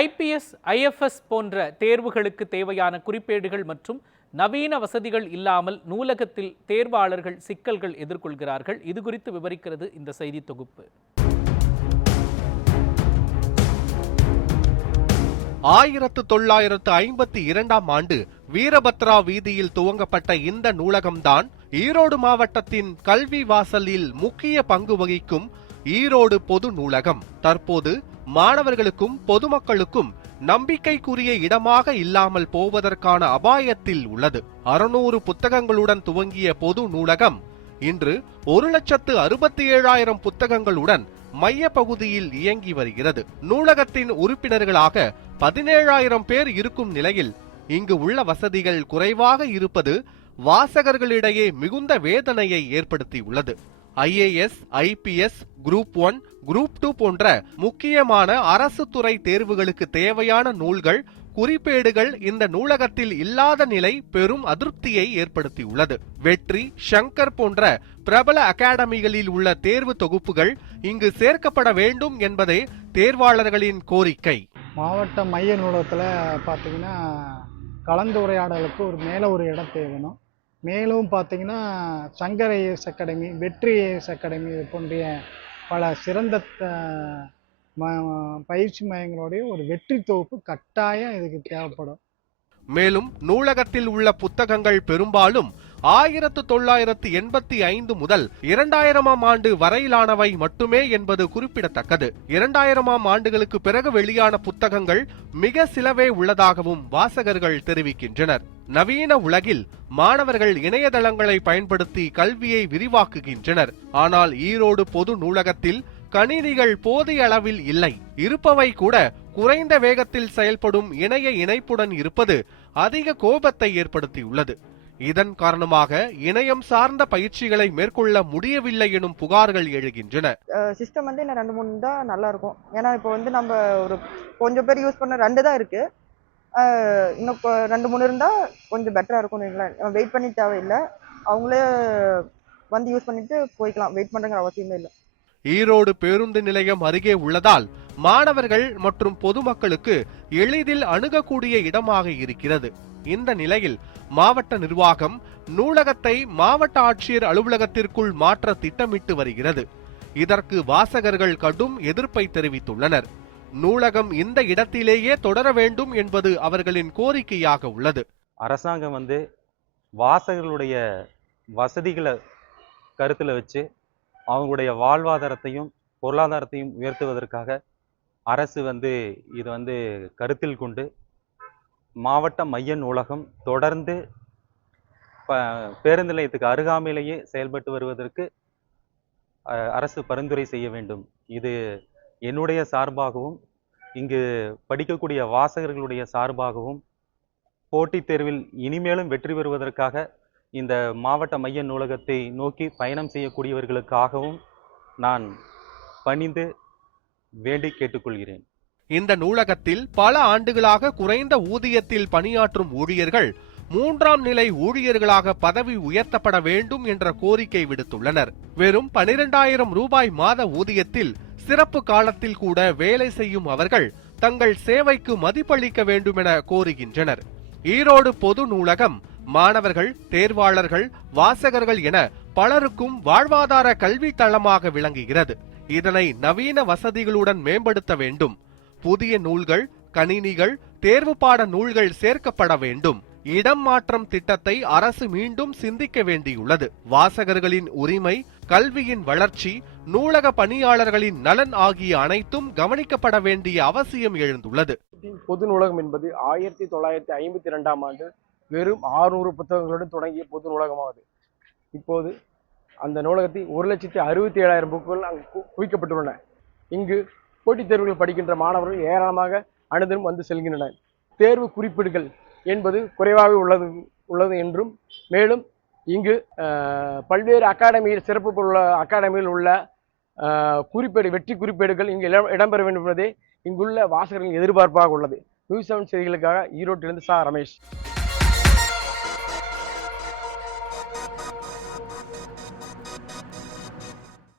IPS, IFS போன்ற தேர்வுகளுக்கு தேவையான குறிப்பேடுகள் மற்றும் நவீன வசதிகள் இல்லாமல் நூலகத்தில் தேர்வாளர்கள் சிக்கல்கள் எதிர்கொள்கிறார்கள். இது குறித்து விவரிக்கிறது இந்த செய்தி தொகுப்பு. 1952ஆம் ஆண்டு வீரபத்ரா வீதியில் துவங்கப்பட்ட இந்த நூலகம்தான் ஈரோடு மாவட்டத்தின் கல்வி வாசலில் முக்கிய பங்கு வகிக்கும் ஈரோடு பொது நூலகம். தற்போது மாணவர்களுக்கும் பொதுமக்களுக்கும் நம்பிக்கைக்குரிய இடமாக இல்லாமல் போவதற்கான அபாயத்தில் உள்ளது. 600 புத்தகங்களுடன் துவங்கிய பொது நூலகம் இன்று 1,67,000 புத்தகங்களுடன் மைய பகுதியில் இயங்கி வருகிறது. நூலகத்தின் உறுப்பினர்களாக 17,000 பேர் இருக்கும் நிலையில் இங்கு உள்ள வசதிகள் குறைவாக இருப்பது வாசகர்களிடையே மிகுந்த வேதனையை ஏற்படுத்தியுள்ளது. IAS, IPS, Group 1, Group 2 போன்ற முக்கியமான அரசு துறை தேர்வுகளுக்கு தேவையான நூல்கள், குறிப்பேடுகள் இந்த நூலகத்தில் இல்லாத நிலை பெரும் அதிருப்தியை ஏற்படுத்தியுள்ளது. வெற்றி, சங்கர் போன்ற பிரபல அகாடமிகளில் உள்ள தேர்வு தொகுப்புகள் இங்கு சேர்க்கப்பட வேண்டும் என்பதே தேர்வாளர்களின் கோரிக்கை. மாவட்ட மைய நூலகத்தில் பார்த்தீங்கன்னா கலந்துரையாடலுக்கு மேலே ஒரு இடம் தேவைணும். மேலும் பார்த்தீங்கன்னா சங்கர் ஐஏஎஸ் அகாடமி, வெற்றி ஐஏஎஸ் அகாடமி போன்ற பல சிறந்த பயிற்சி மையங்களுடைய ஒரு வெற்றி தொகுப்பு கட்டாயம் இதுக்கு தேவைப்படும். மேலும் நூலகத்தில் உள்ள புத்தகங்கள் பெரும்பாலும் 1985 முதல் 2000ஆம் ஆண்டு வரையிலானவை மட்டுமே என்பது குறிப்பிடத்தக்கது. 2000ஆம் ஆண்டுகளுக்கு பிறகு வெளியான புத்தகங்கள் மிக சிலவே உள்ளதாகவும் வாசகர்கள் தெரிவிக்கின்றனர். நவீன உலகில் மாணவர்கள் இணையதளங்களை பயன்படுத்தி கல்வியை விரிவாக்குகின்றனர். ஆனால் ஈரோடு பொது நூலகத்தில் கணினிகள் போதிய அளவில் இல்லை. இருப்பவை கூட குறைந்த வேகத்தில் செயல்படும் இணைய இணைப்புடன் இருப்பது அதிக கோபத்தை ஏற்படுத்தியுள்ளது. இதன் காரணமாக இணையம் சார்ந்த பயிற்சிகளை மேற்கொள்ள முடியவில்லை எனும் புகார்கள் எழுகின்றன. சிஸ்டம் வந்து இன்னும் 2-3 தான் நல்லா இருக்கும். ஏன்னா இப்போ வந்து நம்ம ஒரு கொஞ்சம் பேர் யூஸ் பண்ண 2 தான் இருக்கு. இன்னும் 2-3 இருந்தா கொஞ்சம் பெட்டரா இருக்கும். வெயிட் பண்ணி தேவையில்லை, அவங்களே வந்து யூஸ் பண்ணிட்டு போய்க்கலாம். வெயிட் பண்றங்கிற அவசியமே இல்லை. ஈரோடு பேருந்து நிலையம் அருகே உள்ளதால் மாணவர்கள் மற்றும் பொதுமக்களுக்கு எளிதில் அணுகக்கூடிய இடமாக இருக்கிறது. இந்த நிலையில் மாவட்ட நிர்வாகம் நூலகத்தை மாவட்ட ஆட்சியர் அலுவலகத்திற்குள் மாற்ற திட்டமிட்டு வருகிறது. இதற்கு வாசகர்கள் கடும் எதிர்ப்பை தெரிவித்துள்ளனர். நூலகம் இந்த இடத்திலேயே தொடர வேண்டும் என்பது அவர்களின் கோரிக்கையாக உள்ளது. அரசாங்கம் வந்து வாசகர்களுடைய வசதிகளை கருத்தில் வச்சு அவங்களுடைய வாழ்வாதாரத்தையும் பொருளாதாரத்தையும் உயர்த்துவதற்காக அரசு இது கருத்தில் கொண்டு மாவட்ட மைய நூலகம் தொடர்ந்து பேருந்து நிலையத்துக்கு அருகாமையிலேயே செயல்பட்டு வருவதற்கு அரசு பரிந்துரை செய்ய வேண்டும். இது என்னுடைய சார்பாகவும் இங்கு படிக்கக்கூடிய வாசகர்களுடைய சார்பாகவும் போட்டித் தேர்வில் இனிமேலும் வெற்றி பெறுவதற்காக இந்த மாவட்ட மைய நூலகத்தை நோக்கி பயணம் செய்யக்கூடியவர்களுக்காகவும் நான் பணிந்து வேண்டி கேட்டுக்கொள்கிறேன். இந்த நூலகத்தில் பல ஆண்டுகளாக குறைந்த ஊதியத்தில் பணியாற்றும் ஊழியர்கள் 3ஆம் நிலை ஊழியர்களாக பதவி உயர்த்தப்பட வேண்டும் என்ற கோரிக்கை விடுத்துள்ளனர். வெறும் 12,000 ரூபாய் மாத ஊதியத்தில் சிறப்பு காலத்தில் கூட வேலை செய்யும் அவர்கள் தங்கள் சேவைக்கு மதிப்பளிக்க வேண்டும் என கோருகின்றனர். ஈரோடு பொது நூலகம் மாணவர்கள், தேர்வாளர்கள், வாசகர்கள் என பலருக்கும் வாழ்வாதார கல்வி தளமாக விளங்குகிறது. இதனை நவீன வசதிகளுடன் மேம்படுத்த வேண்டும். புதிய நூல்கள், கணினிகள், தேர்வு பாட நூல்கள் சேர்க்கப்பட வேண்டும். இடம் மாற்றம் திட்டத்தை அரசு மீண்டும் சிந்திக்க வேண்டியுள்ளது. வாசகர்களின் உரிமை, கல்வியின் வளர்ச்சி, நூலக பணியாளர்களின் நலன் ஆகிய அனைத்தும் கவனிக்கப்பட வேண்டிய அவசியம் எழுந்துள்ளது. பொது நூலகம் என்பது 1952ஆம் ஆண்டு வெறும் 600 புத்தகங்களுடன் தொடங்கிய பொது நூலகமானது. இப்போது அந்த நூலகத்தில் 1,67,000 புக்குகள் அங்கு குவிக்கப்பட்டுள்ளன. இங்கு போட்டித் தேர்வுகள் படிக்கின்ற மாணவர்கள் ஏராளமாக அனுதினம் வந்து செல்கின்றனர். தேர்வு குறிப்பீடுகள் என்பது குறைவாக உள்ளது என்றும், மேலும் இங்கு பல்வேறு அகாடமியில் சிறப்பு உள்ள அகாடமியில் உள்ள வெற்றி குறிப்பேடுகள் இங்கு இடம்பெற வேண்டும் என்பதே இங்குள்ள வாசகர்களின் எதிர்பார்ப்பாக உள்ளது. நியூஸ் 7 செய்திகளுக்காக ஈரோட்டிலிருந்து ரமேஷ்.